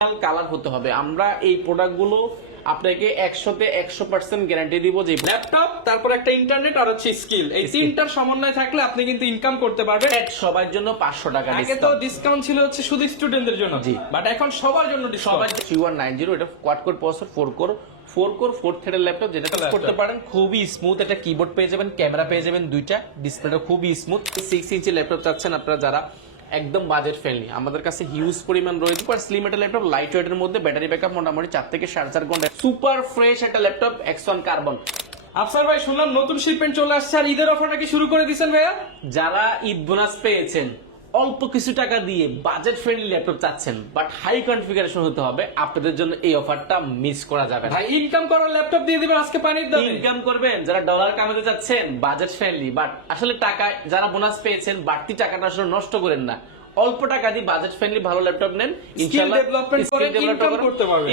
Colour হতে হবে। আমরা এই প্রোডাক্টগুলো আপনাকে 100-তে 100% গ্যারান্টি দিব যে ল্যাপটপ, তারপর একটা ইন্টারনেট আর হচ্ছে স্কিল, এই তিনটার সমন্বয় থাকলে আপনি কিন্তু ইনকাম করতে পারবেন। সবার জন্য 500 টাকা আগে তো ডিসকাউন্ট ছিল হচ্ছে শুধু স্টুডেন্টদের জন্য, জি, বাট এখন সবার জন্য সবার ডিসকাউন্ট। 3190 এটা কোয়াড কোর প্রসেসর 4 কোর 4 থ্রেডের ল্যাপটপ, যেটা ইউজ করতে পারেন খুবই স্মুথ। একটা কিবোর্ড পেয়ে যাবেন, ক্যামেরা পেয়ে যাবেন দুইটা, ডিসপ্লেটা খুবই স্মুথ। 6 ইঞ্চি ল্যাপটপ চাচ্ছেন আপনারা যারা একদম বাজেট ফ্রেন্ডলি, আমাদের কাছে হিউজ পরিমাণ রয়েছে। সুপার স্লিম একটা ল্যাপটপ, লাইট ওয়েটের মধ্যে, ব্যাটারি ব্যাকআপ মোটামুটি 4 থেকে 4.5 ঘন্টা, সুপার ফ্রেশ একটা ল্যাপটপ, X1 কার্বন। আফসার ভাই, শুনলাম নতুন শিপমেন্ট চলে আসছে আর ঈদের অফারটা কি শুরু করে দিয়েছেন ভাইয়া? যারা ঈদ বোনাস পেয়েছেন, অল্প কিছু টাকা দিয়ে বাজেট ফ্রেন্ডলি ল্যাপটপ চাচ্ছেন বাট হাই কনফিগারেশন হতে হবে, আপনাদের জন্য এই অফারটা মিস করা যাবে না। ভাই ইনকাম করার ল্যাপটপ দিয়ে দিবেন আজকে পানির দামে। ইনকাম করবেন যারা ডলার কামাতে চাচ্ছেন বাজেট ফ্রেন্ডলি, বাট আসলে টাকা যারা বোনাস পেয়েছেন বাড়তি টাকাটা আসলে নষ্ট করেন না, অল্প টাকা দিয়ে বাজেট ফ্রেন্ডলি ভালো ল্যাপটপ নেন, ইনশাআল্লাহ ডেভেলপমেন্ট করে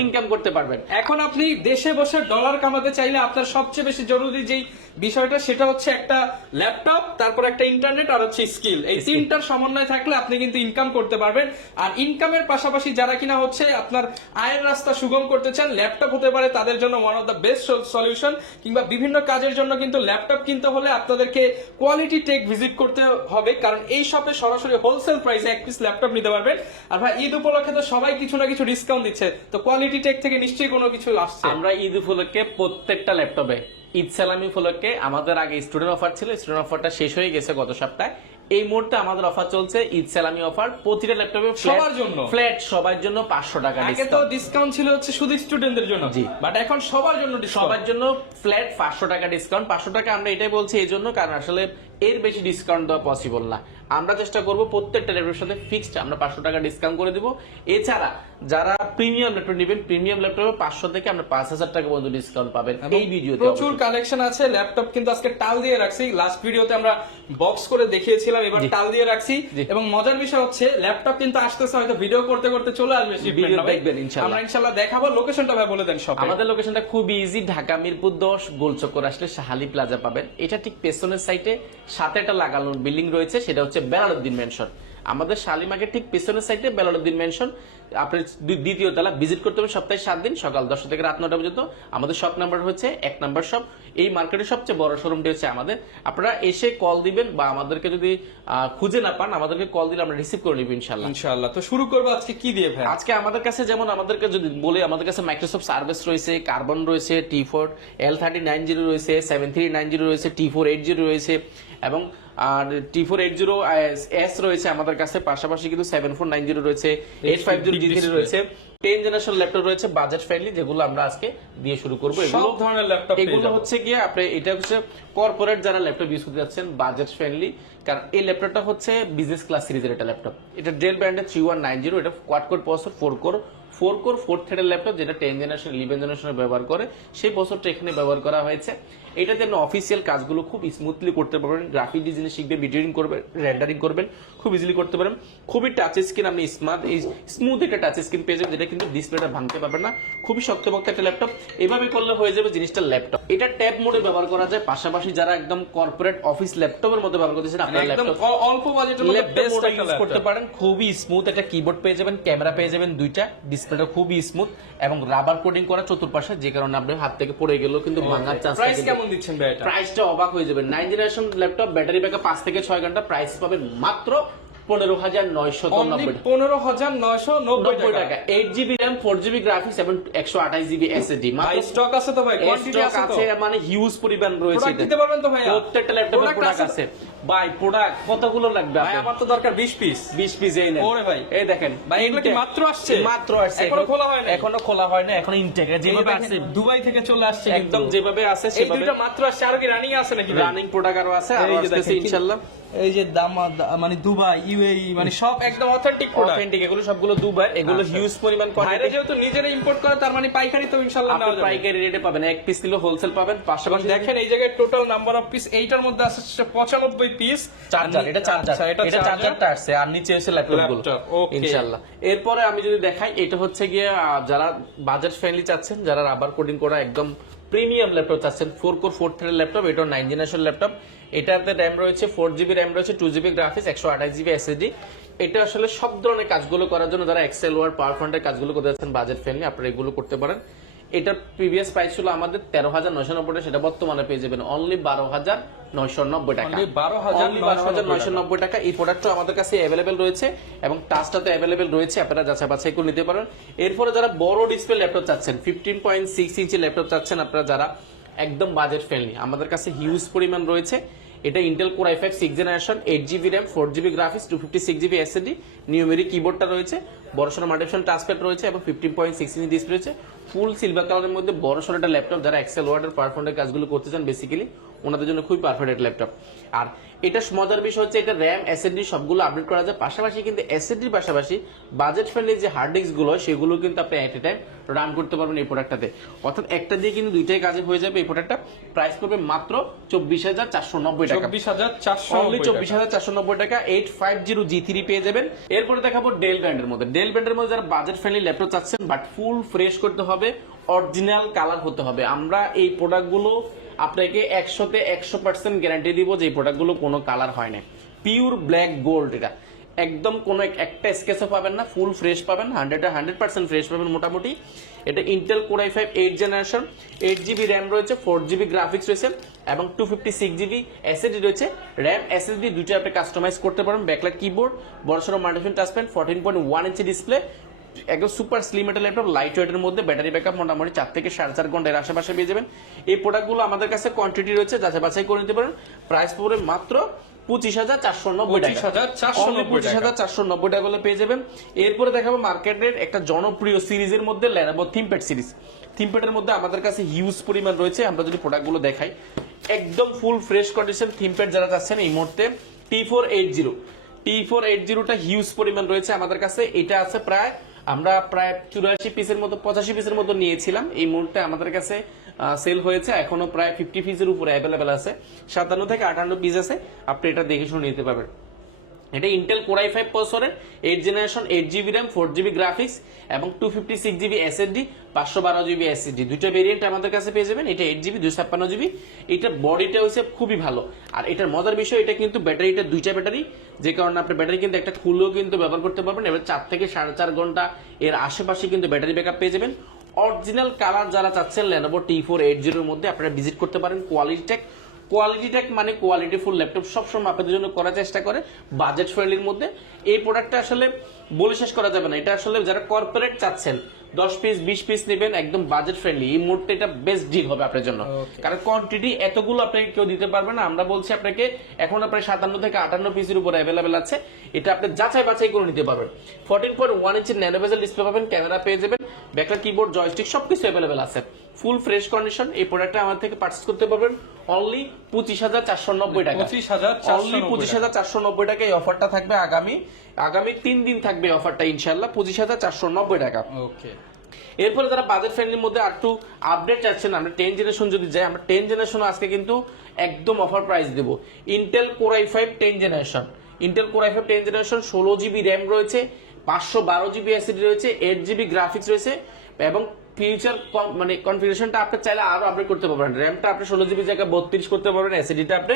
ইনকাম করতে পারবেন। এখন আপনি দেশে বসে ডলার কামাতে চাইলে আপনার সবচেয়ে বেশি জরুরি যেই বিষয়টা সেটা হচ্ছে একটা ল্যাপটপ, তারপর একটা ইন্টারনেট আর হচ্ছে স্কিল, এই তিনটার সমন্বয় থাকলে আপনি কিন্তু ইনকাম করতে পারবেন। আর ইনকামের পাশাপাশি যারা কিনা হচ্ছে আপনার আয়ের রাস্তা সুগম করতে চান, ল্যাপটপ হতে পারে তাদের জন্য one of the best solution. কিংবা বিভিন্ন কাজের জন্য কিন্তু ল্যাপটপ কিনতে হলে আপনাদেরকে কোয়ালিটি টেক ভিজিট করতে হবে, কারণ এই শপে সরাসরি হোলসেল প্রাইসে এক পিস ল্যাপটপ নিতে পারবেন। আর ভাই ঈদ উপলক্ষে তো সবাই কিছু না কিছু ডিসকাউন্ট দিচ্ছে, তো কোয়ালিটি টেক থেকে নিশ্চয়ই কোনো কিছু আসছে। আমরা ঈদ উপলক্ষে প্রত্যেকটা ল্যাপটপে, ঈদ সালামি উপলক্ষে আমাদের আগে স্টুডেন্ট অফার ছিল, স্টুডেন্ট অফারটা শেষ হয়ে গেছে গত সপ্তাহে। এই মুহূর্তে আমাদের অফার চলছে ঈদ সালামি অফার, প্রতিটা ল্যাপটপে সবার জন্য ফ্ল্যাট সবার জন্য 500 টাকা আগে তো ডিসকাউন্ট। ডিসকাউন্ট ছিল হচ্ছে শুধু স্টুডেন্টদের জন্য, জি, বাট এখন সবার জন্য সবার জন্য ফ্ল্যাট 500 টাকা ডিসকাউন্ট। 500 টাকা আমরা এটাই বলছি এই জন্য কারণ আসলে এর বেশি ডিসকাউন্ট দেওয়া পসিবল না। আমরা চেষ্টা করব প্রত্যেকটা ল্যাপটপের সাথে ফিক্সড আমরা 500 টাকা ডিসকাউন্ট করে দিব। এছাড়া যারা প্রিমিয়াম ল্যাপটপ নেবেন, প্রিমিয়াম ল্যাপটপে 500 থেকে আমরা 5000 টাকা পর্যন্ত ডিসকাউন্ট পাবেন এই ভিডিওতে। প্রচুর কালেকশন আছে ল্যাপটপ, কিন্তু আজকে টাল দিয়ে রাখছি। লাস্ট ভিডিওতে আমরা বক্স করে দেখিয়েছিলাম, এবার টাল দিয়ে রাখছি। এবং মজার বিষয় হচ্ছে ল্যাপটপ কিন্তু আসতেছে, হয়তো ভিডিও করতে করতে চলে আসবে, ভিডিও দেখবেন ইনশাআল্লাহ। আমরা ইনশাআল্লাহ দেখাবো। লোকেশনটা ভাই বলে দেন সব। আমাদের লোকেশনটা খুব ইজি, ঢাকা মিরপুর 10 গোলচক্কর আসলে শাহালি প্লাজা পাবেন। এটা ঠিক পেছনের সাইডে সাথে একটা লাগানো বিল্ডিং রয়েছে, সেটা হচ্ছে বেলালউদ্দিন মেনশন। আমাদের শালিমার্কের ঠিক পেছনের সাইডে বেলালউদ্দিন মেনশন, আপনি দ্বিতীয় তলা ভিজিট করতে হবে সপ্তাহে 7 দিন, সকাল 10টা থেকে রাত 9টা পর্যন্ত। আমাদের শপ নাম্বার হচ্ছে 1 নাম্বার শপ। এই মার্কেটের সবচেয়ে বড় শোরুমটি হচ্ছে আমাদের। আপনারা এসে কল দিবেন বা আমাদেরকে যদি খুঁজে না পান আমাদেরকে কল দিলে আমরা রিসিভ করে নিব ইনশাআল্লাহ। ইনশাআল্লাহ। তো শুরু করবো আজকে কি দিয়ে ভাই? আজকে আমাদের কাছে যেমন আমাদেরকে যদি বলি, আমাদের কাছে মাইক্রোসফট সার্ভিস রয়েছে, কার্বন রয়েছে, T4 L3090 রয়েছে, 7390 রয়েছে, T480 রয়েছে এবং T480S রয়েছে আমাদের কাছে। পাশাপাশি কিন্তু 7490 রয়েছে, 850G3 রয়েছে, 10 জেনারেশন ল্যাপটপ রয়েছে বাজেট ফ্রেন্ডলি, যেগুলো আমরা আজকে দিয়ে শুরু করবো। সব ধরনের ল্যাপটপ এগুলো হচ্ছে গিয়ে আপনি, এটা হচ্ছে কর্পোরেট যারা ল্যাপটপ ইউজ করতে যাচ্ছেন বাজেট ফ্রেন্ডলি, কারণ এই ল্যাপটপটা হচ্ছে বিজনেস ক্লাস সিরিজের একটা ল্যাপটপ। এটা ডেল ব্র্যান্ডের 3190, এটা কোয়াড কোর প্রসেসর 4 কোর 4 থ্রেডের ল্যাপটপ, যেটা 10 জেনারেশন 11 জেনারেশনে ব্যবহার করে, সেই প্রসেসরটা এখানে ব্যবহার করা হয়েছে। এটাতে আপনি অফিসিয়াল কাজগুলো খুব স্মুথলি করতে পারবেন, গ্রাফিক ডিজাইন শিখবেন, ভিডিওরিং করবেন, রেন্ডারিং করবেন, খুব ইজিলি করতে পারেন। খুবই টাচ স্ক্রিন, আপনি স্মুথ একটা টাচ স্ক্রিন পেয়ে যাবেন, যেটা কিন্তু ডিসপ্লেটা ভাঙতে পারবেন না। খুবই শক্তপোক্ত একটা ল্যাপটপ, এভাবে করলে হয়ে যাবে জিনিসটা ল্যাপটপ। এটা ট্যাব মোডে ব্যবহার করা যায়। পাশাপাশি যারা একদম কর্পোরেট অফিস ল্যাপটপের মধ্যে ব্যবহার করতেছেন, আপনারা ল্যাপটপ অল্প বাজেটের মধ্যে বেস্ট একটা ইউজ করতে পারেন। খুবই স্মুথ একটা কিবোর্ড পেয়ে যাবেন, ক্যামেরা পেয়ে যাবেন দুইটা, ডিসপ্লেটা খুবই স্মুথ এবং রাবার কোটিং করা চতুর্পাশে, যে কারণে আপনার হাত থেকে পড়ে গেলেও কিন্তু ভাঙার চান্স থাকে। প্রাইস কেমন দিচ্ছেন ভাই এটা? প্রাইসটা অবাক হয়ে যাবে। 9 জেনারেশন ল্যাপটপ, ব্যাটারি ব্যাকআপ 5 থেকে 6 ঘন্টা, প্রাইস পাবেন মাত্র 15,990 15,990 টাকা। 8GB RAM, 4GB গ্রাফিক্স এবং 128GB SSD। ভাই স্টক আছে তো ভাই, কোয়ান্টিটি আছে তো, মানে হিউজ পরিমাণ রয়েছে। প্রোডাক্ট দিতে পারবেন তো ভাই? প্রত্যেকটা ল্যাপটপে প্রোডাক্ট আছে ভাই। প্রোডাক্ট কতগুলো লাগবে ভাই? আমার তো দরকার 20 পিস। 20 পিস এই নেন। ওরে ভাই, এই দেখেন ভাই এগুলো কি মাত্র আসছে? মাত্র আসছে, এখনো খোলা হয় না? এখনো খোলা হয় না, এখন ইনটেক যেভাবে আছে দুবাই থেকে চলে আসছে, একদম যেভাবে আছে এই সেভাবে। দুটো মাত্র আসছে, আর কি রানিং আছে নাকি? রানিং প্রোডাক্ট আরো আছে, আর এই যে আসছে দেখেন, ইনশাআল্লাহ। এই যে দাম মানে দুবাই, ইউএই, মানে সব একদম অথেন্টিক প্রোডাক্ট। অথেন্টিক, এগুলো সবগুলো দুবাই, এগুলো হিউজ পরিমাণ বাইরে কোয়ান্টিটি। যেহেতু নিজেরা ইম্পোর্ট করে, তার মানে পাইকারি তো ইনশাআল্লাহ নেওয়া আপনি যাবে। পাইকারি রেটে পাবেন, এক পিস নিলে হোলসেল পাবেন। পাশাপাশি দেখেন এই জায়গায় টোটাল নাম্বার অফ পিস, এইটার মধ্যে আছে 95 পিস চার্জার, এটা চার্জার, এটা চার্জারটা আসছে, আর নিচে এসে ল্যাপটপগুলো ইনশাআল্লাহ। এরপরে আমি যদি দেখাই, এটা হচ্ছে গিয়ে যারা বাজেট ফ্রেন্ডলি চাচ্ছেন, যারা রাবার কোডিং করা একদম প্রিমিয়াম ল্যাপটপ চাচ্ছেন, 4 কোর 4 থ্রেডের ল্যাপটপ, এটা 9 জেনারেশন ল্যাপটপ। এটাতে র্যাম রয়েছে 4GB র্যাম রয়েছে, 2GB গ্রাফিক্স, 128GB SSD। এটা আসলে সব ধরনের কাজগুলো করার জন্য যারা এক্সেল ওয়ার্ড পাওয়ার পয়েন্টের কাজগুলো করতে যাচ্ছেন বাজেট ফ্রেন্ডলি, আপনারা এগুলো করতে পারেন। এটার প্রিভিয়াস প্রাইস ছিল আমাদের 13,990 টাকা, সেটা বর্তমানে পেয়ে যাবেন অনলি 12,990 টাকা। Only 12,990 টাকা। এই প্রোডাক্টটা আমাদের কাছে অ্যাভেলেবেল রয়েছে এবং টাচটাতে অ্যাভেলেবেল রয়েছে, আপনারা যাচাই বাছাই করে নিতে পারেন। এরপরে যারা বড় ডিসপ্লে ল্যাপটপ চাচ্ছেন, 15.6 ইঞ্চি ল্যাপটপ চাচ্ছেন আপনারা যারা, একদম বাজেট ফ্রেন্ডলি, আমাদের কাছে হিউজ পরিমাণ রয়েছে। এটা Intel core i5 6 generation, 8GB RAM, 4GB graphics, 256GB SSD, numeric কিবোর্ডটা রয়েছে, বড়সড় মাল্টিফাংশন টাচপ্যাড রয়েছে এবং 15.6 ইঞ্চি ডিসপ্লে রয়েছে। ফুল সিলভার কালারের মধ্যে বড়সড় একটা ল্যাপটপ, যারা এক্সেল ওয়ার্ডের পারফরমেন্সের কাজগুলো করতে চান বেসিক্যালি ওনাদের জন্য খুবই পারফেক্ট একটা ল্যাপটপ। আর এটা মজার বিষয় হচ্ছে এটা র্যাম SSD সবগুলো আপডেট করা যায়, পাশাপাশি কিন্তু SSDর পাশাপাশি বাজেট ফ্রেন্ডলি যে হার্ড ডিস্ক গুলো সেগুলো কিন্তু আপনি এট এ টাইম রান করতে পারবেন এই প্রোডাক্টটাতে। অর্থাৎ একটা দিয়ে কিন্তু দুইটাই কাজে হয়ে যাবে। এই প্রোডাক্টটা প্রাইস পড়বে মাত্র 24,490 টাকা। 24,490 টাকা। 850G3 পেয়ে যাবেন। এরপরে দেখাবো ডেল ব্র্যান্ডের মধ্যে। ডেল ব্র্যান্ডের মধ্যে যারা বাজেট ফ্রেন্ডলি ল্যাপটপ চাচ্ছেন বাট ফুল ফ্রেশ করতে হবে, অরিজিনাল কালার হতে হবে, আমরা এই প্রোডাক্টগুলো আপনাকে 100তে 100% গ্যারান্টি দিব যে এই প্রোডাক্টগুলো কোনো কালার হয় না, পিওর ব্ল্যাক গোল্ড। এটা একদম কোনো একটা স্কেচও পাবেন না, ফুল ফ্রেশ পাবেন, 100% ফ্রেশ পাবেন মোটামুটি। এটা Intel core i5 8 generation, 8GB RAM রয়েছে, 4GB গ্রাফিক্স রয়েছে এবং 256GB SSD রয়েছে। র্যাম SSD দুইটা আপনি কাস্টমাইজ করতে পারেন। ব্যাকলাইট কিবোর্ড, বড়সড় মাল্টিফাংশন টাচপ্যাড, 14.1 ইঞ্চি ডিসপ্লে, একদম সুপার স্লিম একটা ল্যাপটপ, লাইট ওয়েটের মধ্যে, ব্যাটারি ব্যাকআপ মোটামুটি 4 থেকে 4.5 ঘন্টা এর আশেপাশে পেয়ে যাবেন। এই প্রোডাক্টগুলো আমাদের কাছে কোয়ান্টিটি রয়েছে, যাচাই বাছাই করে নিতে পারেন। প্রাইস পড়বে মাত্র 25,490 টাকা। 25,490 টাকা বলে পেয়ে যাবেন। এরপরে দেখাবো মার্কেটের একটা জনপ্রিয় সিরিজের মধ্যে লেনোভো থিংকপ্যাড সিরিজ। থিংকপ্যাডের মধ্যে আমাদের কাছে হিউজ পরিমাণ রয়েছে। আমরা যদি প্রোডাক্টগুলো দেখাই, একদম ফুল ফ্রেশ কন্ডিশন থিংকপ্যাড যারা চাচ্ছেন এই মুহূর্তে T480টা হিউজ পরিমাণ রয়েছে আমাদের কাছে। এটা আছে আমরা প্রায় 84 পিসের মতো 85 পিসের মতো নিয়েছিলাম। এই মুহূর্তে আমাদের কাছে সেল হয়েছে, এখনো প্রায় 50 পিসের উপরে অ্যাভেলেবেল আছে, 57 থেকে 58 পিস আছে, আপনি এটা দেখে শুনে নিতে পারবেন। এটা ইন্টেল কোর i5 প্রসেসরের 8 generation, 8GB RAM, 4GB graphics এবং 256GB SSD, 512GB SSD, দুইটা ভেরিয়েন্ট আমাদের কাছে পেয়ে যাবেন। এটা 8GB, 256GB। এটার বডিটা হচ্ছে খুবই ভালো। আর এটার মজার বিষয়, এটা কিন্তু ব্যাটারিটা দুইটা ব্যাটারি, যে কারণে আপনি ব্যাটারি কিন্তু একটা খুলেও কিন্তু ব্যবহার করতে পারবেন। এবার 4 থেকে 4.5 ঘন্টা এর আশেপাশে কিন্তু ব্যাটারি ব্যাকআপ পেয়ে যাবেন। অরিজিনাল কালার যারা চাচ্ছেন লেনোভো T480 এর মধ্যে আপনারা ভিজিট করতে পারেন। কোয়ালিটি টেক মানে কোয়ালিটি ফুল ল্যাপটপ সবসময় আপনাদের জন্য করার চেষ্টা করে বাজেট ফ্রেন্ডলির মধ্যে। এই প্রোডাক্টটা আসলে বলে শেষ করা যাবে না। এটা আসলে যারা কর্পোরেট চাচ্ছেন 10 পিস 20 পিস নেবেন, একদম বাজেট ফ্রেন্ডলি, এই মুহূর্তে এটা বেস্ট ডিল হবে আপনার জন্য। কারণ কোয়ান্টিটি এতগুলো আপনাকে কেউ দিতে পারবে না। আমরা বলছি আপনাকে এখন প্রায় 57 থেকে 58 পিসের উপরে অ্যাভেলেবেল আছে। এটা আপনি যাচাই বাছাই করে নিতে পারবেন। 14.1 ইঞ্চি ন্যানো বেজেল ডিসপ্লে পাবেন, ক্যামেরা পেয়ে যাবেন, ব্যাকলাইট কিবোর্ড, জয়স্টিক সবকিছু অ্যাভেলেবেল আছে। Full fresh condition. এই প্রোডাক্টটা আমার থেকে পারচেজ করতে পারবেন অনলি 25,490 টাকা। 25,490 টাকা এই অফারটা থাকবে আগামী 3 দিন থাকবে অফারটা ইনশাআল্লাহ, 25,490 টাকা। ওকে। এরপরে যারা বাজেট ফ্রেন্ডলির মধ্যে একটু আপডেট চাচ্ছেন, আমরা 10 জেনারেশন যদি যাই, আমরা 10 জেনারেশন আজকে কিন্তু একদম অফার প্রাইস দেব। Intel core i5 10 generation, 16GB RAM রয়েছে, 512GB SSD রয়েছে, 8GB গ্রাফিক্স রয়েছে এবং ফিউচার মানে কনফিগারেশনটা আপনি চাইলে আরো আপডেট করতে পারবেন। র্যামটা আপনি 16GB জায়গায় 32 করতে পারবেন, এসএসডিটা আপনি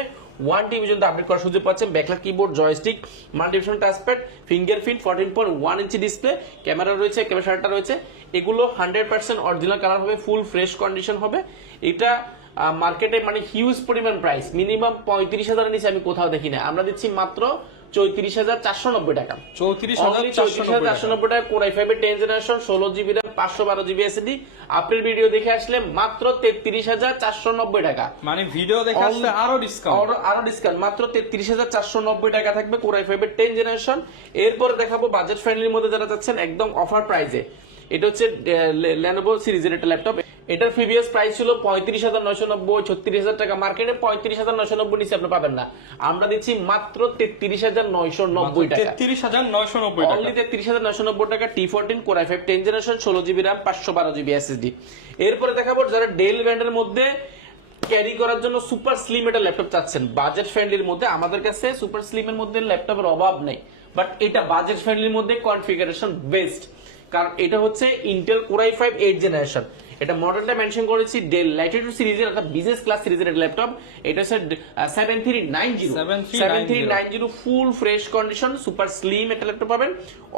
1TB পর্যন্ত আপডেট করার সুযোগ পাচ্ছেন। Backlight keyboard, joystick, multifunction touchpad, fingerprint, 14.1 inch display, camera রয়েছে, ক্যামেরাটা রয়েছে। এগুলো 100% অরিজিনাল কালার হবে, ফুল ফ্রেশ কন্ডিশন হবে। এটা মার্কেটে মানে হিউজ পরিমাণ প্রাইস, মিনিমাম 35,000 এর নিচে আমি কোথাও দেখি না। আমরা দিচ্ছি মাত্র 34,490 টাকা। 34,490 টাকা core i5 10 generation, 16GB RAM, 512GB SSD। আপনার ভিডিও দেখে আসলে মাত্র 33,490 টাকা। মানে ভিডিও দেখে আসলে আরো ডিসকাউন্ট মাত্র 33,490 টাকা থাকবে কোর i5 10 জেনারেশন। এরপর দেখাবো বাজেট ফ্রেন্ডলির মধ্যে যারা চাচ্ছেন একদম অফার প্রাইসে। এটা হচ্ছে লেনোভো সিরিজের একটা ল্যাপটপ। এটার প্রিভিয়াস প্রাইস ছিল 35,990, 36,000 টাকা। মার্কেটে 35,990 নিচে আপনি পাবেন না। আমরা দিচ্ছি মাত্র 33,990 টাকা। 33,990 টাকা। অনলি 33,990 টাকা। T14 core i5 10 generation, 16GB RAM, 512GB SSD। এরপরে দেখাবো যারা ডেল ব্র্যান্ডের মধ্যে ক্যারি করার জন্য সুপার স্লিম একটা ল্যাপটপ চাচ্ছেন বাজেট ফ্রেন্ডলির মধ্যে। আমাদের কাছে সুপার স্লিমের মধ্যে ল্যাপটপের অভাব নেই, বাট এটা বাজেট ফ্রেন্ডলির মধ্যে কনফিগারেশন বেস্ট। কারণ এটা হচ্ছে ইন্টেল কোর i5 8 জেনারেশন। এটা মডেলটা মেনশন করেছি ডেল ল্যাটিটিউড সিরিজের অর্থাৎ বিজনেস ক্লাস সিরিজের ল্যাপটপ। এটা হচ্ছে 7390 full fresh condition super slim একটা ল্যাপটপ পাবেন।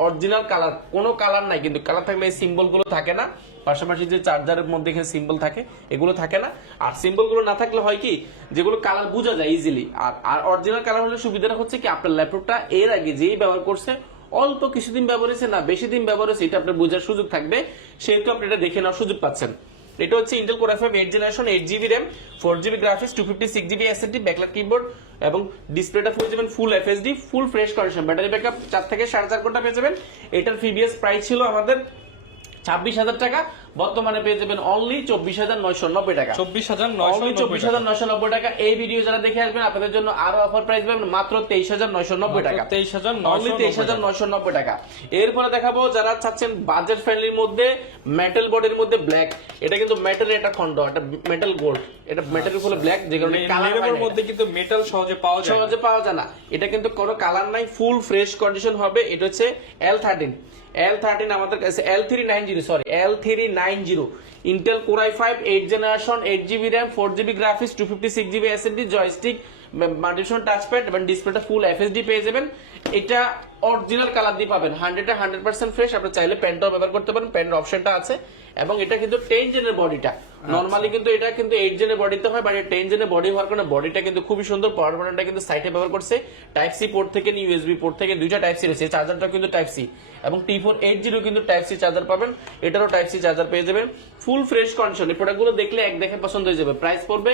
অরিজিনাল কালার, কোনো কালার নাই কিন্তু, কালার থাকলে এই সিম্বল গুলো থাকে না, পাশাপাশি যে চার্জারের মধ্যে এখানে সিম্বল থাকে এগুলো থাকে না। আর সিম্বল গুলো না থাকলে হয় কি, যেগুলো কালার বোঝা যায় ইজিলি। আর অরিজিনাল কালার হলে সুবিধাটা হচ্ছে কি, আপনার ল্যাপটপটা এর আগে যেই ব্যবহার করছে অল্প কিছুদিন ব্যবহার হয়েছে না বেশি দিন ব্যবহার হয়েছে, এটা আপনার বোঝার সুযোগ থাকবে, সেহেতু আপনি এটা দেখে নেওয়ার সুযোগ পাচ্ছেন। এটা হচ্ছে Intel core i5 8 generation, 8GB RAM, 4GB graphics, 256GB SSD, backlight keyboard এবং ডিসপ্লেটা পেয়ে যাবেন ফুল FHD, full fresh condition, battery backup 4 থেকে 4.5 ঘন্টা পেয়ে যাবেন। এটার প্রিভিয়াস প্রাইস ছিল আমাদের 26,000 টাকা, বর্তমানে পেয়ে যাবেন অনলি 24,990 টাকা। 24,990 টাকা। এই ভিডিও যারা দেখে আসবেন আপনাদের জন্য আরো অফার প্রাইস পাবেন মাত্র 23,990 টাকা। 23,990 টাকা। এরপরে দেখাবো যারা চাচ্ছেন বাজেট ফ্রেন্ডলির মধ্যে মেটাল বডির মধ্যে ব্ল্যাক, এটা কিন্তু মেটালের একটা খন্ড, এটা মেটাল গোল্ড, এটা মেটালের ফলে ব্ল্যাক, যে কারণে কালারের মধ্যে কিন্তু মেটাল সহজে পাওয়া যায় না। এটা কিন্তু কোনো কালার নাই, ফুল ফ্রেশ কন্ডিশন হবে। এটা হচ্ছে L13 আমাদের কাছে L390 Intel core i5 8 generation, 8GB RAM, 4GB graphics, 256GB SSD, joystick, multifunction touchpad এবং ডিসপ্লেটা ফুল FHD পেয়ে যাবেন। এটা অরিজিনাল কালার দিয়ে পাবেন, 100% ফ্রেশ। আপনি চাইলে পেনটাও ব্যবহার করতে পারেন, পেনের অপশনটা আছে। এবং এটা কিন্তু 10 জেনের বডিটা, নরমালি কিন্তু এটা কিন্তু 8 জেনের বডিতে হয়, বাট 10 জেনের বডি হওয়ার কারণে বডিটা কিন্তু খুবই সুন্দর। পাওয়ার বাটনটা কিন্তু সাইডে ব্যবহার করছে, টাইপ সি পোর্ট থেকে নিয়ে USB পোর্ট থেকে দুইটা টাইপ সি রয়েছে, চার্জারটা কিন্তু টাইপ সি এবং T480 কিন্তু টাইপ সি চার্জার পাবেন, এটারও টাইপ সি চার্জার পেয়ে যাবেন। ফুল ফ্রেশ কন্ডিশন, এই প্রোডাক্টগুলো দেখলে এক দেখে পছন্দ হয়ে যাবে। প্রাইস পড়বে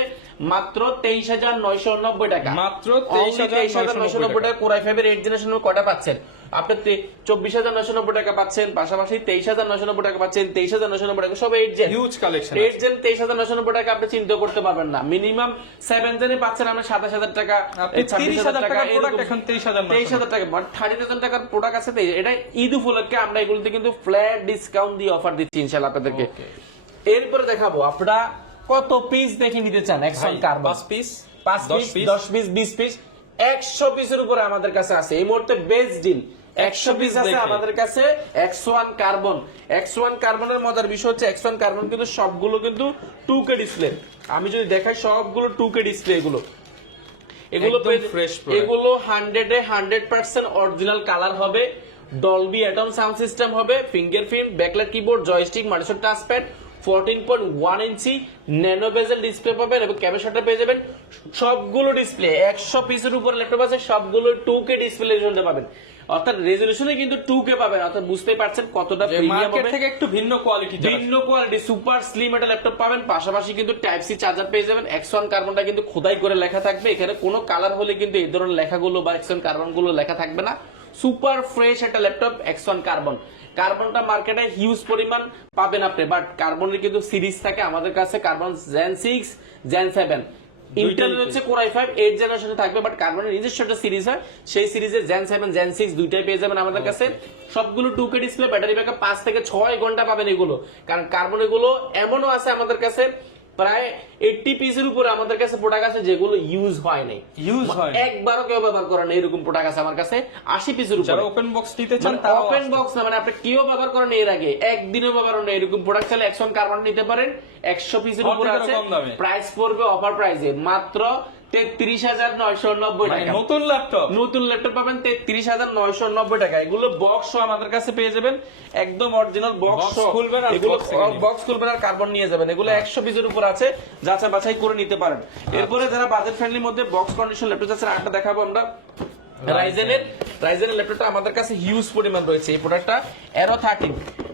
মাত্র 23,990 টাকা, মাত্র 23,990 টাকা। কোর i5 এর 8 জেনারেশনের কয়টা পাচ্ছেন আপনি? 24,990 টাকা পাচ্ছেন, পাশাপাশি 23,990 টাকা পাচ্ছেন, 23,990 টাকা, সব 8 জেন হিউজ কালেকশন। 8 জেন 23,990 টাকা আপনি চিন্তা করতে পারবেন না। মিনিমাম 7 জেনে পাচ্ছেন আমরা 27,000 টাকা, 30,000 টাকা প্রোডাক্ট এখন 23,000 টাকা, মানে 30,000 টাকার প্রোডাক্ট আছে। এটা ঈদ উপলক্ষে আমরা এগুলোতে কিন্তু ফ্ল্যাট ডিসকাউন্ট দিয়ে অফার দিচ্ছি ইনশাআল্লাহ আপনাদেরকে। এরপরে দেখাবো আপনারা কত পিস দেখে নিতে চান। এক্সন কার্বন 5 পিস, 10 পিস, 20 পিস, 100 পিসের উপরে আমাদের কাছে আছে এই মুহূর্তে বেস্ট ডিল। 100 পিস আছে আমাদের কাছে X1 কার্বন। X1 কার্বনের মজার বিষয় হচ্ছে X1 কার্বন কিন্তু সবগুলো কিন্তু 2K ডিসপ্লে। আমি যদি দেখাই সবগুলো 2K ডিসপ্লে, এগুলো ফ্রেশ, এগুলো 100% অরিজিনাল কালার হবে, ডলবি অ্যাটম সাউন্ড সিস্টেম হবে, fingerprint, backlight keyboard, joystick, multifunction touchpad, 14.1 ইঞ্চি ন্যানো বেজেল ডিসপ্লে পাবেন এবং ক্যামেরা শাটার পেয়ে যাবেন। সবগুলো ডিসপ্লে 100 পিসের উপরে ল্যাপটপ আছে, সবগুলো 2K ডিসপ্লে রেজল্টে পাবেন, অর্থাৎ রেজোলিউশনে কিন্তু 2K পাবেন। অর্থাৎ বুঝতেই পারছেন কতটা প্রিমিয়াম হবে, থেকে একটু ভিন্ন কোয়ালিটি, সুপার স্লিম একটা ল্যাপটপ পাবেন। পাশাপাশি কিন্তু টাইপ সি চার্জার পেয়ে যাবেন। X1 কার্বনটা কিন্তু খোদাই করে লেখা থাকবে, এখানে কোনো কালার হলে কিন্তু এই ধরনের লেখাগুলো বা X1 কার্বন গুলো লেখা থাকবে না। সুপার ফ্রেশ একটা ল্যাপটপ X1 কার্বনটা মার্কেটে হিউজ পরিমাণ পাবেন আপনি, বাট কার্বনের কিন্তু সিরিজ থাকে আমাদের কাছে, কার্বন জেন 6, জেন 7। ইন্টেল হচ্ছে কোর i5 8 জেনারেশনে থাকবে, বাট কার্বনের নিজস্ব একটা সিরিজ হয়, সেই সিরিজে জেন 7, জেন 6 দুইটাই পেয়ে যাবেন আমাদের কাছে। সবগুলো 2K ডিসপ্লে, ব্যাটারি ব্যাকআপ 5 থেকে 6 ঘন্টা পাবেন এগুলো। কারণ কার্বন এগুলো এমনও আছে আমাদের কাছে প্রায় 80 পিসের উপরে আমাদের কাছে প্রোডাক্ট আছে যেগুলো ইউজ হয় নাই, একবারও কেউ ব্যবহার করে না, এরকম প্রোডাক্ট আছে আমার কাছে 80 পিসের উপরে। ওপেন বক্স নিতে চান, ওপেন বক্স না, মানে আপনি কেউ ব্যবহার করেন এর আগে একদিনও ব্যবহার করেন এরকম প্রোডাক্ট চাইলে X1 কার্বন নিতে পারেন। 100 পিসের উপরে আছে, প্রাইস পড়বে অফার প্রাইসে মাত্র 33,990 টাকা। নতুন ল্যাপটপ পাবেন 33,990 টাকা। এগুলো বক্স আমাদের কাছে পেয়ে যাবেন, একদম অরিজিনাল বক্স খুলবেন, এগুলো বক্স খুলবেন আর কার্বন নিয়ে যাবেন। এগুলো 100 পিসের উপর আছে, যাচাই বাছাই করে নিতে পারেন। এরপরে যারা বাজেট ফ্রেন্ডলির মধ্যে বক্স কন্ডিশন ল্যাপটপ আছে, আরেকটা দেখাবো আমরা রাইজেনের ল্যাপটপটা আমাদের কাছে হিউজ পরিমাণ রয়েছে। এই প্রোডাক্টটা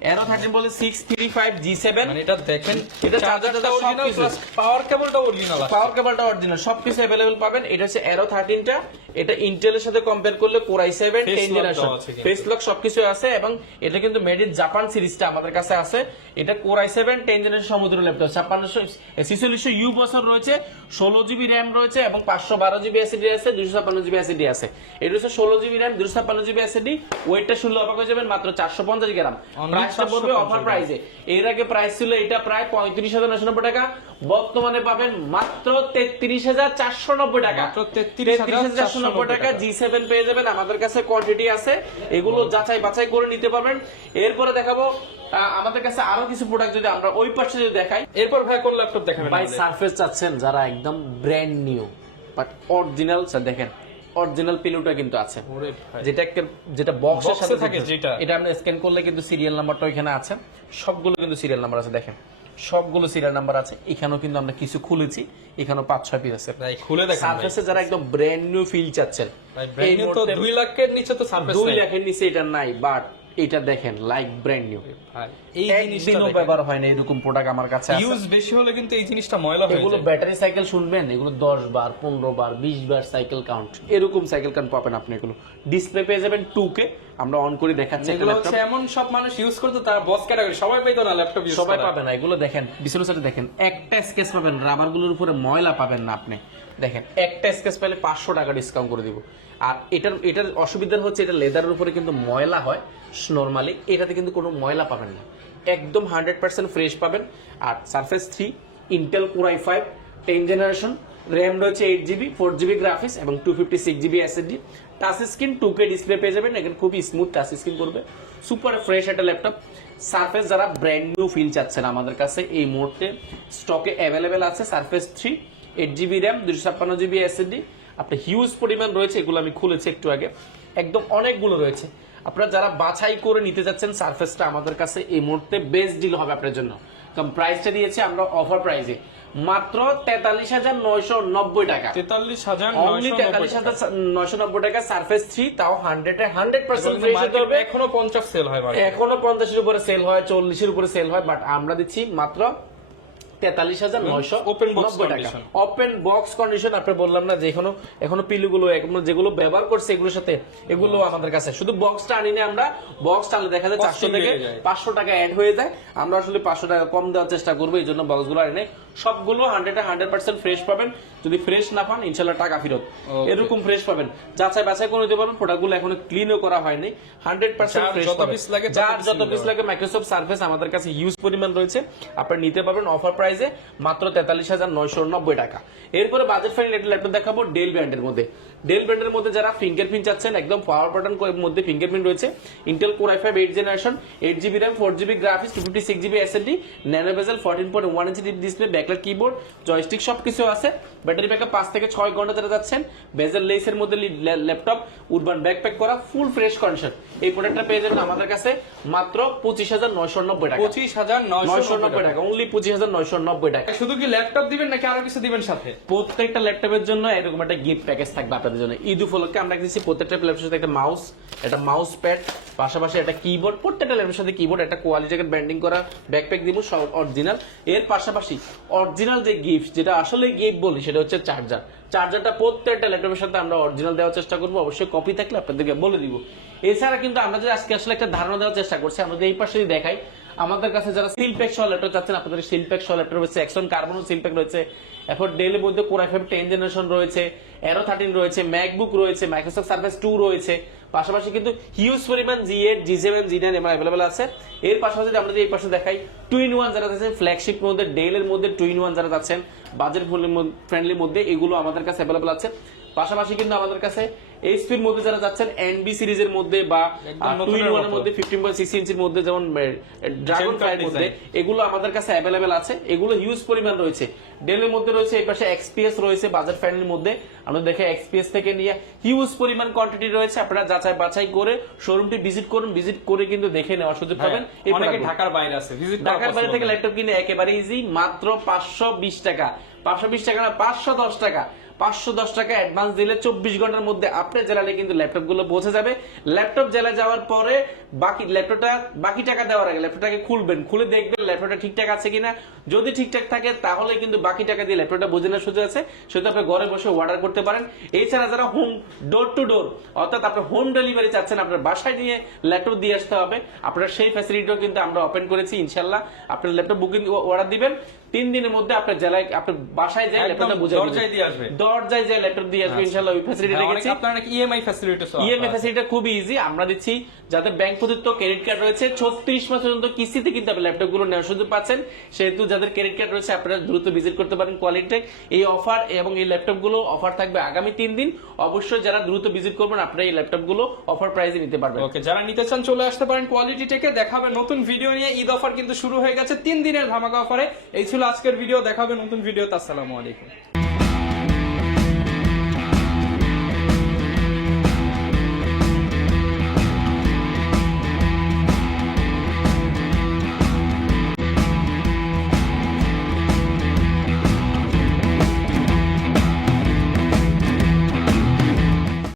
Aero 13 বলে 635G7, মানে এটা দেখেন, এটা চার্জারটা অরিজিনাল প্লাস পাওয়ার কেবলটা অরিজিনাল, সবকিছু अवेलेबल পাবেন। এটা হচ্ছে Aero 13টা, এটা ইন্টেলের সাথে কম্পেয়ার করলে core i7 10 generation, face lock সবকিছু আছে এবং এটা কিন্তু মেড ইন জাপান সিরিজটা আমাদের কাছে আছে। এটা কোর i7 10 জেনারেশন সমুদ্র ল্যাপটপ, 4600U বছর রয়েছে, 16GB RAM রয়েছে এবং 512GB SSD আছে, 256GB SSD আছে। এটা হচ্ছে 16GB RAM, 256GB SSD, ওয়েটটা শুনলে অবাক হয়ে যাবেন, মাত্র 450 গ্রাম। প্রাইসটা পড়বে অফার প্রাইসে। এর আগে প্রাইস ছিল এটা প্রায় 35,990 টাকা, বর্তমানে পাবেন মাত্র 33,490 টাকা। মাত্র 33,490 টাকা G7 পেয়ে যাবেন। আমাদের কাছে কোয়ান্টিটি আছে, এগুলো যাচাই বাছাই করে নিতে পারবেন। এরপরে দেখাবো আমাদের কাছে আরো কিছু প্রোডাক্ট, যদি আমরা ওই পাশে যদি দেখাই। এরপর ভাই কোন ল্যাপটপ দেখাবেন? ভাই সারফেস চাচ্ছেন যারা একদম ব্র্যান্ড নিউ বাট অরিজিনাল, দেখেন অরিজিনাল পিলুটা কিন্তু আছে, ওরে ভাই, যেটা বক্সের সাথে থাকে যেটা, এটা আপনি স্ক্যান করলে কিন্তু সিরিয়াল নাম্বারটা ওইখানে আছে, সবগুলো কিন্তু সিরিয়াল নাম্বার আছে। দেখেন সবগুলো সিরিয়াল নাম্বার আছে। এখানেও কিন্তু আমরা কিছু খুলেছি, এখানেও 5-6 পিস আছে। ভাই খুলে দেখেন, সারফেসে যারা একদম ব্র্যান্ড নিউ ফিল চাচ্ছেন, ভাই ব্র্যান্ড নিউ তো 2 লাখের নিচে তো সারফেস 2 লাখের নিচে এটা নাই, বাট এটা দেখেন লাইক ব্র্যান্ড নিউ। ভাই এই জিনিসটা ব্যবহার হয় না এরকম প্রোডাক্ট আমার কাছে আছে। ইউজ বেশি হলে কিন্তু এই জিনিসটা ময়লা হয়ে যায়। এগুলো ব্যাটারি সাইকেল শুনবেন, এগুলো 10 বার 15 বার 20 বার সাইকেল কাউন্ট, এরকম সাইকেল কাউন্ট পাবেন আপনি। এগুলো ডিসপ্লে পেয়ে যাবেন 2K, আমরা অন করে দেখাচ্ছি। এগুলো হচ্ছে এমন সব মানুষ ইউজ করতে, তার বস ক্যাটাগরি সবাই পাইতো না ল্যাপটপ ইউজ, সবাই পাবে না। এগুলো দেখেন বিশের সাথে দেখেন একটা স্কেচ পাবেন, রাবার গুলোর উপরে ময়লা পাবেন না আপনি। দেখেন একটা স্কেচ পেলে 500 টাকা ডিসকাউন্ট করে দিব। আর এটার অসুবিধা হচ্ছে এটা লেদারের উপরে কিন্তু ময়লা হয় নরমালি, এটাতে কিন্তু কোনো ময়লা পাবেন না, একদম 100% ফ্রেশ পাবেন। আর Surface 3 Intel core i5 10 generation, RAM রয়েছে 8GB 4GB গ্রাফিক্স এবং 256GB SSD, touch screen 2K display পেয়ে যাবেন। এখানে খুবই স্মুথ টাচ স্ক্রিন করবে, সুপার ফ্রেশ একটা ল্যাপটপ। সারফেস যারা ব্র্যান্ড নিউ ফিল চাচ্ছেন, আমাদের কাছে এই মুহূর্তে স্টকে অ্যাভেলেবেল আছে surface 3 8GB RAM 256GB SSD। আপনার হিউজ পরিমাণ রয়েছে, এগুলো আমি খুলেছি একটু আগে, একদম অনেকগুলো রয়েছে। আপনারা যারা বাছাই করে নিতে যাচ্ছেন সারফেসটা, আমাদের কাছে এই মুহূর্তে বেস্ট ডিল হবে আপনার জন্য। কারণ প্রাইসটা দিয়েছি আমরা অফার প্রাইসে মাত্র 43,990 টাকা। 43,990 টাকা সারফেস 3, তাও 100% ফ্রেশ হতে হবে। এখনো 50 সেল হয় ভাই, এখনো 50 এর উপরে সেল হয়, 40 এর উপরে সেল হয়, বাট আমরা দিচ্ছি মাত্র 43,990 টাকা ওপেন বক্স কন্ডিশন। আপনি বললাম না যে এখনো পিলুগুলো যেগুলো ব্যবহার করছে এগুলোর সাথে, এগুলো আমাদের কাছে শুধু বক্সটা আনি না আমরা, বক্স টানলে দেখা যায় 400 থেকে 500 টাকা অ্যাড হয়ে যায়। আমরা আসলে 500 টাকা কম দেওয়ার চেষ্টা করবো, এই জন্য বক্সগুলো আনি নাই। সবগুলো 100% ফ্রেশ পাবেন। যদি ফ্রেশ না পান ইনশাল্লাহ টাকা ফেরত, এরকম ফ্রেশ পাবেন। যাচাই বাছাই করে নিতে পারবেন, প্রোডাক্টগুলো এখনো ক্লিনও করা হয়নি, 100% ফ্রেশ পাবেন। যার যত পিস লাগে মাইক্রোসফট সারফেস আমাদের কাছে হিউজ পরিমাণ রয়েছে, আপনি নিতে পারবেন অফার প্রাইসে মাত্র 43,990 টাকা। এরপরে বাজেট ফ্রেন্ডলি একটা ল্যাপটপ দেখাবো ডেল ব্র্যান্ডের মধ্যে। ডেল ব্র্যান্ডের মধ্যে যারা ফিঙ্গারপ্রিন্ট চাচ্ছেন, একদম পাওয়ার বাটন মধ্যে ফিঙ্গারপ্রিন্ট রয়েছে, Intel core i5 8 generation 8GB RAM 4GB graphics 256GB SSD, nano বেজেল 14.1 inch display, backlight keyboard, joystick সবকিছু আছে। ব্যাটারি ব্যাকআপ 5 থেকে 6 ঘন্টা যারা যাচ্ছেন। বেজেল লেসের মধ্যে ল্যাপটপ, উরবান ব্যাকপ্যাক করা, ফুল ফ্রেশ কন্ডিশন। এই প্রোডাক্টটা পেয়ে যাবেন আমাদের কাছে মাত্র 25,990 টাকা। 25,990 টাকা, অনলি 25,990 টাকা। শুধু কি ল্যাপটপ দিবেন নাকি আরো কিছু দিবেন সাথে? প্রত্যেকটা ল্যাপটপের জন্য এরকম একটা গিফট প্যাকেজ থাকবে আপনাদের জন্য। ঈদ উপলক্ষে আমরা দিচ্ছি প্রত্যেকটা ল্যাপটপের সাথে একটা মাউস প্যাড, পাশাপাশি একটা কিবোর্ড, প্রত্যেকটা ল্যাপটপের সাথে কিবোর্ড, একটা কোয়ালিটি ব্র্যান্ডিং করা ব্যাকপ্যাক দিব সব অরিজিনাল। এর পাশাপাশি অরিজিনাল যে গিফট, যেটা আসলে গিফট বলি, সেটা হচ্ছে চার্জারটা প্রত্যেকটা ল্যাপটপের সাথে আমরা অরিজিনাল দেওয়ার চেষ্টা করবো। অবশ্যই কপি থাকলে আপনাদেরকে বলে দিব। এছাড়া কিন্তু আমরা যে আজকে আসলে একটা ধারণা দেওয়ার চেষ্টা করছি, আমরা এই পাশে দেখাই, আমাদের কাছে যারা সিল প্যাক সহ ল্যাপটপ চাচ্ছেন, আপনাদের সিল প্যাক সহ ল্যাপটপ রয়েছে, এক্সন কার্বন সিল প্যাক রয়েছে, এরপর ডেলের মধ্যে কোর i5 10 জেনারেশন রয়েছে, Aero 13 রয়েছে, ম্যাকবুক রয়েছে, মাইক্রোসফট সার্ফেস 2 রয়েছে, পাশাপাশি কিন্তু হিউজ পরিমাণ G8 G7 G9 MI available আছে। এর পাশাপাশি আমরা যে এই পাশে দেখাই 2-in-1 যারা আছে ফ্ল্যাগশিপ মধ্যে, ডেলের মধ্যে 2-in-1 যারা আছেন বাজেট ফ্রেন্ডলির মধ্যে, এগুলো আমাদের কাছে अवेलेबल আছে। পাশাপাশি কিন্তু আমাদের কাছে এইচপির মধ্যে যারা যাচ্ছেন NB সিরিজের মধ্যে বা 2-in-1 এর মধ্যে 15.6 ইঞ্চির মধ্যে, যেমন ড্রাগন ফ্লাইয়ের মধ্যে, এগুলো আমাদের কাছে अवेलेबल আছে। এগুলো হিউজ পরিমাণ রয়েছে। ডেলের মধ্যে রয়েছে, এই পাশে XPS রয়েছে বাজেট ফ্রেন্ডলির মধ্যে। আমরা দেখে XPS থেকে নিয়ে হিউজ পরিমাণ কোয়ান্টিটি রয়েছে। আপনারা যাচাই বাছাই করে শোরুমটি ভিজিট করুন, ভিজিট করে কিন্তু দেখে নেওয়ার সুযোগ পাবেন। অনেকে ঢাকার বাইরে আছে, ঢাকার বাইরে থেকে ল্যাপটপ কিনে একেবারে ইজি, মাত্র 520 টাকা। 520 টাকা না, 510 টাকা। 510 টাকা অ্যাডভান্স দিলে 24 ঘন্টার মধ্যে আপনার জেলালে কিন্তু ল্যাপটপ গুলো পৌঁছে যাবে। ল্যাপটপ জেলা যাওয়ার পরে বাকি টাকা দেওয়ার আগে ল্যাপটপটাকে খুলবেন, খুলে দেখবেন ল্যাপটপটা ঠিকঠাক আছে কিনা। যদি ঠিকঠাক থাকে তাহলে কিন্তু বাকি টাকা দিয়ে ল্যাপটপটা বোঝে নেওয়ার সুযোগ আছে, সেটা আপনি ঘরে বসে অর্ডার করতে পারেন। এছাড়া যারা হোম ডোর টু ডোর, অর্থাৎ আপনার হোম ডেলিভারি চাচ্ছেন, আপনার বাসায় নিয়ে ল্যাপটপ দিয়ে আসতে হবে, আপনার সেই ফ্যাসিলিটিও কিন্তু আমরা ওপেন করেছি। ইনশাল্লাহ আপনার ল্যাপটপ বুকিং অর্ডার দিবেন, 3 দিনের মধ্যে আপনার জেলায়, আপনার বাসায় যায় ল্যাপটপটা বুঝে দিয়ে আসবে। দরজায় যে ল্যাপটপ দিয়ে আসবে ইনশাআল্লাহ ওই ফ্যাসিলিটি রেখেছি। আপনারা নাকি ইএমআই ফ্যাসিলিটি ইএমআই ফ্যাসিলিটিটা খুবই ইজি আমরা দিচ্ছি, যাদের ব্যাংক প্রদত্ত ক্রেডিট কার্ড রয়েছে 36 মাস পর্যন্ত কিস্তিতে কিন্তু আপনি ল্যাপটপ গুলো নেওয়ার সুযোগ পাচ্ছেন। সেহেতু যাদের ক্রেডিট কার্ড রয়েছে আপনারা দ্রুত ভিজিট করতে পারেন কোয়ালিটেক। এই অফার এবং এই ল্যাপটপ গুলো অফার থাকবে আগামী 3 দিন। অবশ্যই যারা দ্রুত ভিজিট করবেন আপনারা এই ল্যাপটপ গুলো অফার প্রাইসে নিতে পারবেন। ওকে, যারা নিতে চান চলে আসতে পারেন কোয়ালিটি টেকে। দেখাবে নতুন ভিডিও নিয়ে, ঈদ অফার কিন্তু শুরু হয়ে গেছে 3 দিনের ধামাকা অফারে। এই ছিল আজকের ভিডিও, দেখাবে নতুন ভিডিওতে। আসসালামু আলাইকুম।